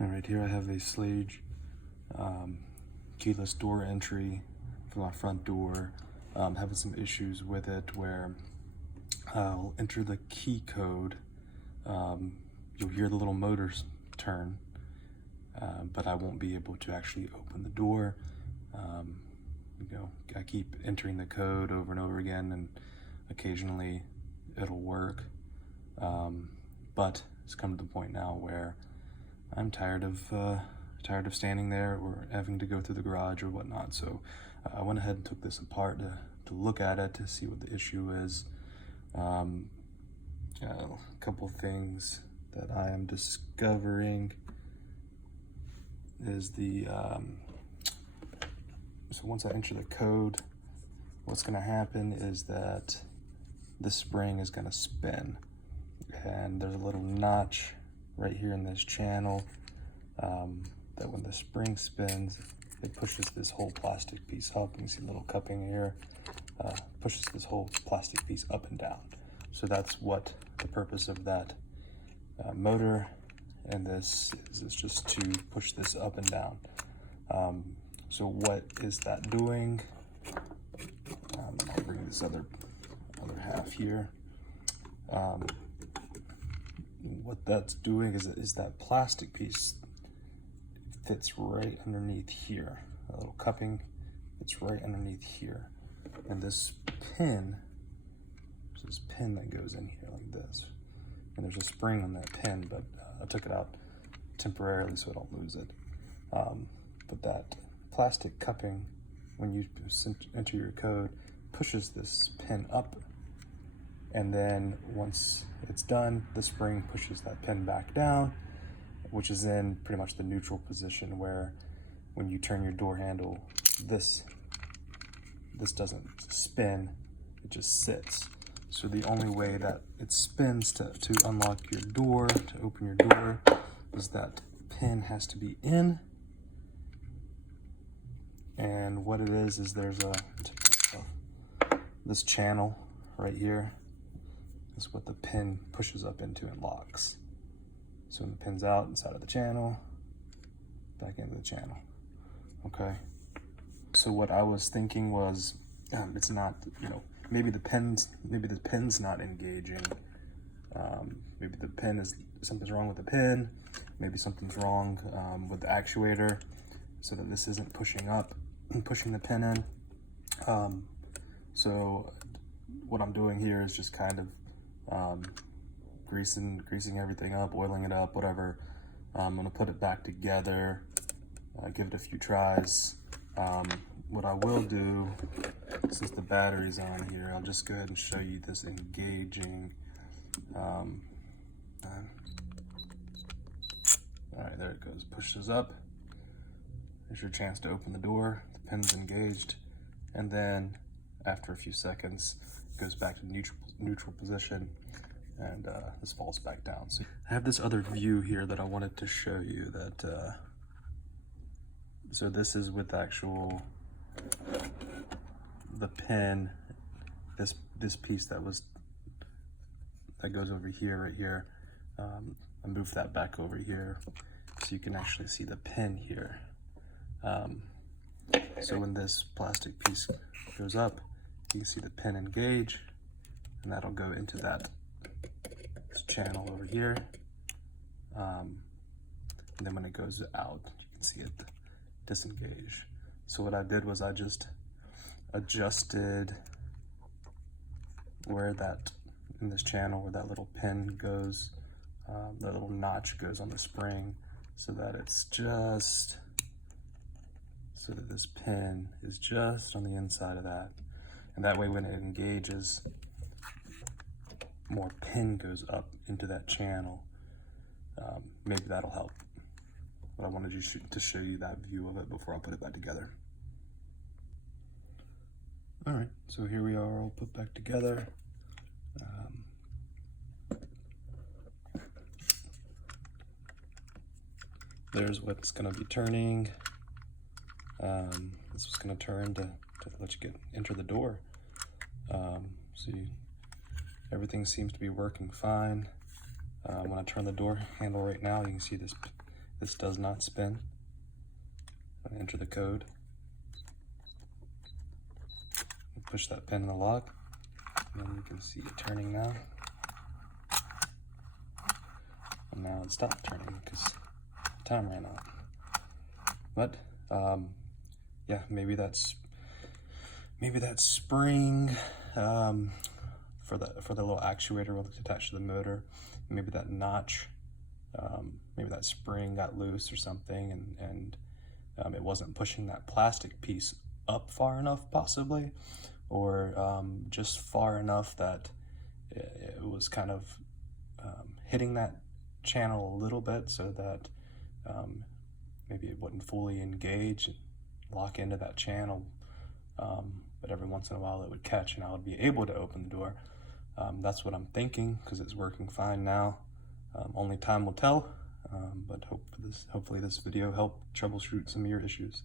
All right, here I have a Schlage keyless door entry for my front door. Having some issues with it where I'll enter the key code. You'll hear the little motors turn, but I won't be able to actually open the door. I keep entering the code over and over again, and occasionally it'll work. But it's come to the point now where I'm tired of standing there or having to go through the garage or whatnot. So I went ahead and took this apart to look at it, to see what the issue is. A couple things that I am discovering is so once I enter the code, what's going to happen is that the spring is going to spin, and there's a little notch right here in this channel that when the spring spins, it pushes this whole plastic piece up. You can see a little cupping here, pushes this whole plastic piece up and down. So that's what the purpose of that motor and this is just to push this up and down. So what is that doing? I'll bring this other half here. What that's doing is that plastic piece fits right underneath here. A little cupping fits right underneath here. And this pin, there's this pin that goes in here like this. And there's a spring on that pin, but I took it out temporarily so I don't lose it. But that plastic cupping, when you enter your code, pushes this pin up, and then once it's done, the spring pushes that pin back down, which is in pretty much the neutral position, where when you turn your door handle, this doesn't spin, it just sits. So the only way that it spins to unlock your door, to open your door, is that pin has to be in. And what it is there's this channel right here is what the pin pushes up into and locks. So when the pin's out, inside of the channel, back into the channel. Okay. So what I was thinking was, it's not, maybe the pin's not engaging. Maybe the pin something's wrong with the pin. Maybe something's wrong with the actuator, so that this isn't pushing up and pushing the pin in. So what I'm doing here is just kind of greasing everything up, oiling it up, whatever. I'm gonna put it back together, give it a few tries. What I will do, since the battery's on here, I'll just go ahead and show you this engaging. All right, there it goes, pushes up. There's your chance to open the door. The pin's engaged, and then after a few seconds, it goes back to neutral position, and this falls back down. So I have this other view here that I wanted to show you. That so this is with the pin. This piece that goes over here, right here. I moved that back over here so you can actually see the pin here. So when this plastic piece goes up, you can see the pin engage, and that'll go into this channel over here. And then when it goes out, you can see it disengage. So what I did was I just adjusted where that, in this channel, where that little pin goes, that little notch goes on the spring, so that it's just, so that this pin is just on the inside of that. And that way when it engages, more pin goes up into that channel. Maybe that'll help. But I wanted to show you that view of it before I put it back together. All right, so here we are all put back together. There's what's gonna be turning. This was gonna turn to let you enter the door. See, everything seems to be working fine. When I turn the door handle right now, you can see this this does not spin. I enter the code. Push that pin in the lock, and then you can see it turning now. And now it stopped turning because time ran out. But yeah, maybe that spring for the little actuator that's attached to the motor, maybe that notch, maybe that spring got loose or something, and it wasn't pushing that plastic piece up far enough, possibly, or just far enough that it was kind of hitting that channel a little bit, so that maybe it wouldn't fully engage and lock into that channel, but every once in a while it would catch and I would be able to open the door. That's what I'm thinking, because it's working fine now. Only time will tell, but hopefully this video helped troubleshoot some of your issues.